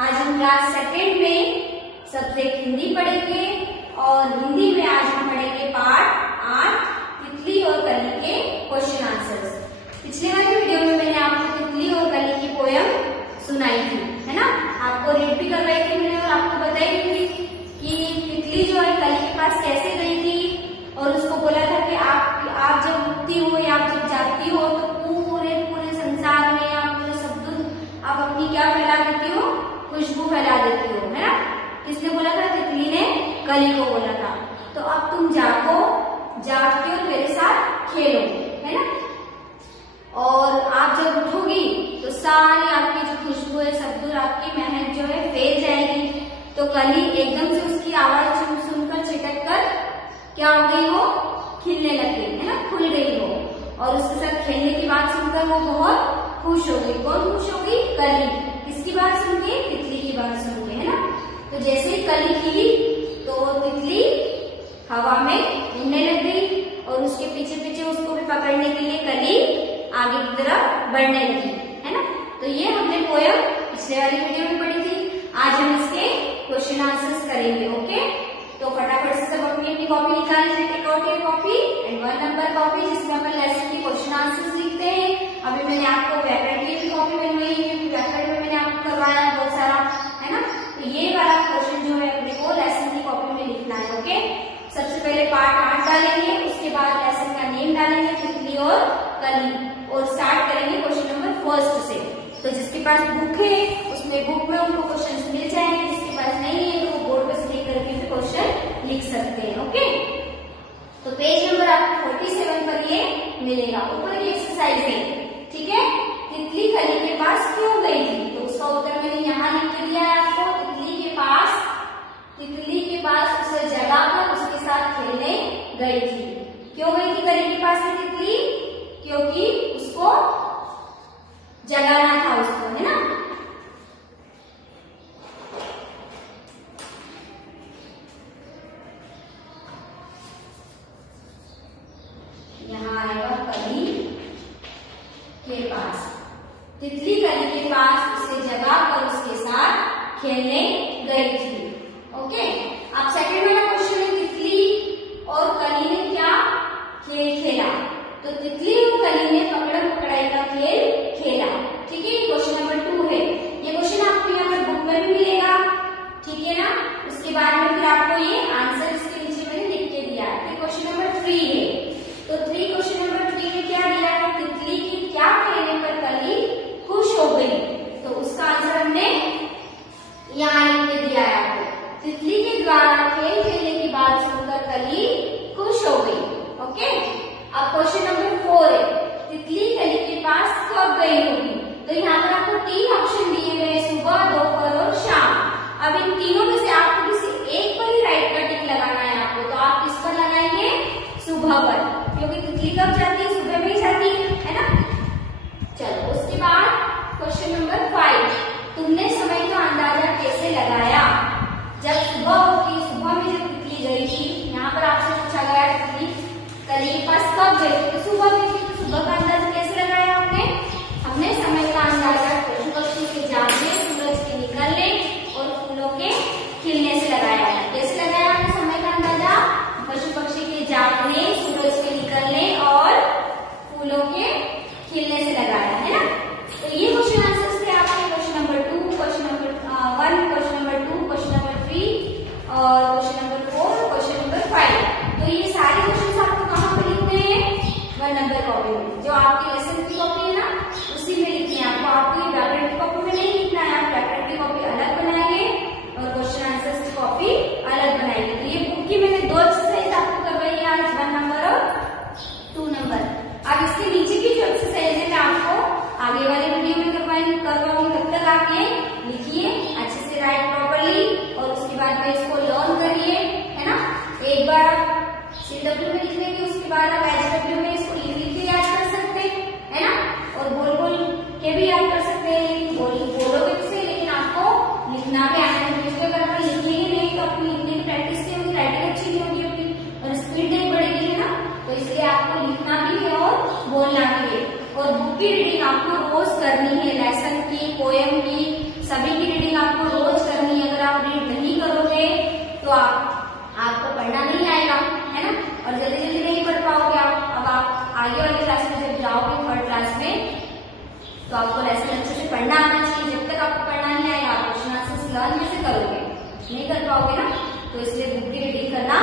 आज हम class second में सब्जेक्ट हिंदी पढ़ेंगे और हिंदी में आज हम पढ़ेंगे पाठ 8 तितली और कली के क्वेश्चन आंसर्स। पिछले वाली वीडियो में मैंने आपको तितली और कली की पोयम सुनाई थी, है ना। आपको रीड भी करवाई थी मैंने और आपको बताई थी कि तितली जो है कली के पास कैसे गई थी और उसको बोला था कि आप जब उठती हो या आप जब जाती हो तो पूरे संसार में या पूरे सब आप अपनी क्या फैला देती हो, खुशबू फैला देती हो, है ना। किसने बोला था? तितली ने कली को बोला था। तो अब तुम जाग के और मेरे साथ खेलो, है ना। और आप जब उठोगी तो सारी आपकी जो खुशबू है सब दूर आपकी महक जो है फैल जाएगी। तो कली एकदम से उसकी आवाज सुनकर छिटक कर क्या हो गई, वो खिलने लग गई, है ना, खुल गई वो। और उसके साथ खेलने की बात सुनकर वो बहुत खुश हो गई। कौन खुश हो गई? कली। किसकी बात सुन के? तितली की बात सुन के, है ना। तो जैसे ही कली खिली तो तितली हवा में उड़ने लग गई और उसके पीछे पीछे उसको भी पकड़ने के लिए कली आगे की तरफ बढ़ने लगी, है ना। तो ये हमने पोयम पिछले वाली वीडियो में पढ़ी थी। आज हम इसके क्वेश्चन आंसर्स करेंगे, ओके। तो फटाफट से सब अपनी अपनी कॉपी निकाल लीजिए, take out your copy and 1 number copy जिसमें अपन लेसन के क्वेश्चन आंसर्स लिखते हैं। अभी मैंने आपको व्याकरण की भी कॉपी बनवाई है क्योंकि व्याकरण में मैंने आपको करवाया है बहुत सारा, है ना। तो ये वाला क्वेश्चन जो है अपने को लेसन की कॉपी में लिखना है, ओके। सबसे पहले पार्ट 8 डालेंगे, उसके बाद लेसन का नेम डालेंगे तितली और कली और स्टार्ट करेंगे क्वेश्चन नंबर 1 से। तो जिसके पास बुक है उसमें बुक में उनको क्वेश्चन मिल जाएंगे, जिसके पास नहीं है तो वो बोर्ड पर से करके भी क्वेश्चन लिख सकते हैं, ओके। तो पेज नंबर आपको 47 पर ये मिलेगा। ऊपर की एक्सरसाइज है, ठीक है। तितली कली के पास क्यों गई थी? तो उसका उत्तर मैंने यहाँ लिख के दिया है आपको। तितली के पास उसे जगाकर उसके साथ खेलने गई थी। क्यों गई थी कली के पास में तितली? क्योंकि उसको जगाना था उसको, है ना। यहाँ आएगा कली के पास। तितली कली के पास उसे जगाकर उसके साथ खेलने गई थी, ओके। अब सेकंड वाला क्वेश्चन है तितली और कली ने क्या खेल खेला? तो तितली और कली ने पकड़म पकड़ाई का खेल खेला, ठीक है। क्वेश्चन नंबर 2 है। ये क्वेश्चन आपको यहाँ पर बुक में भी मिलेगा, ठीक है ना। उसके बाद में फिर आपको ये आंसर इसके नीचे मैंने लिख के दिया है। फिर क्वेश्चन नंबर 3 है। तो क्वेश्चन नंबर 3 में क्या दिया है? तितली की क्या कहने पर कली खुश हो गई? तो उसका आंसर हमने यहाँ लिख के दिया है आपको। तितली के द्वारा खेल खेलने की बात सुनकर कली खुश हो गई, ओके। अब क्वेश्चन नंबर 4 है। तितली कली के पास कब गई होगी? तो यहाँ पर आपको 3 ऑप्शन दिए गए, सुबह, दोपहर और शाम। अब इन तीनों में से आपको किसी एक पर ही राइट का टिक लगाना है आपको। तो आप किस पर लगाएंगे? सुबह पर, क्योंकि तितली कब जाती है? सुबह में ही जाती है ना। चलो उसके बाद क्वेश्चन नंबर 5, तुमने समय का अंदाजा कैसे लगाया? जब सुबह होती, सुबह में जब तितली गई थी, यहाँ पर आपसे पूछा गया तितली कली के पास कब गई? तो सुबह में थी। तो सुबह का अंदाजा कैसे लगाया हमने समय का अंदाजा पशु पक्षी के जागने, सूरज के निकलने और फूलों के खिलने से लगाया है। कैसे लगाया हमने समय का अंदाजा? पशु पक्षी के जागने, सूरज के निकलने और फूलों के खिलने से लगाया है ना। तो ये क्वेश्चन आंसर्स थे आपके question number 2, question number 1, question number 2, question number 3 और क्वेश्चन नंबर 4 और क्वेश्चन नंबर 5। तो ये सारे क्वेश्चन आपको कहाँ पर लिखने हैं? 1 नंबर कॉपी में, जो आपकी लेसन की कॉपी है ना उसी में लिखनी है आपको। आपको ये व्याकरण की कॉपी में नहीं लिखना है। आप व्याकरण की कॉपी अलग बनाएंगे और क्वेश्चन आंसर्स की कॉपी अलग बनाएंगे। तो ये बुक की मैंने 2 एक्सरसाइज आपको करवाई है आज, 1 नंबर और 2 नंबर। अब इसके नीचे की जो एक्सरसाइज है मैं आपको आगे वाले वीडियो में करवाऊंगी। तब तक आप ये लिखिए अच्छे से, राइट प्रॉपरली, और उसके बाद में इसको लर्न करिए, है ना। एक बार आप CW में लिख लेंगे, उसके बाद आप HW में इसको लिख के याद कर सकते हैं, है ना। और बोल के भी याद कर सकते हैं, लेकिन बोलोगे तो सही, लेकिन आपको लिखना भी आना चाहिए। अगर आप लिखेंगे नहीं तो अपनी लिखने की प्रैक्टिस नहीं होगी, राइटिंग अच्छी नहीं होगी अपनी, और स्पीड नहीं बढ़ेगी, है ना। तो इसलिए आपको लिखना भी है और बोलना भी है। और बुक की रीडिंग आपको रोज करनी है, लेसन की, पोएम की, सभी की रीडिंग आपको पाओगे ना, तो इसलिए बुक की रीडिंग करना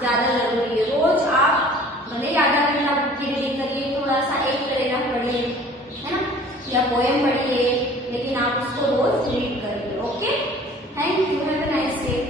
ज्यादा जरूरी है। रोज आप भले आधा घंटा बुक की रीडिंग करिए, थोड़ा सा एक पैराग्राफ पढ़िए, है ना, या पोएम पढ़िए, लेकिन आप उसको रोज रीड करिए। Okay, thank you, have a nice day.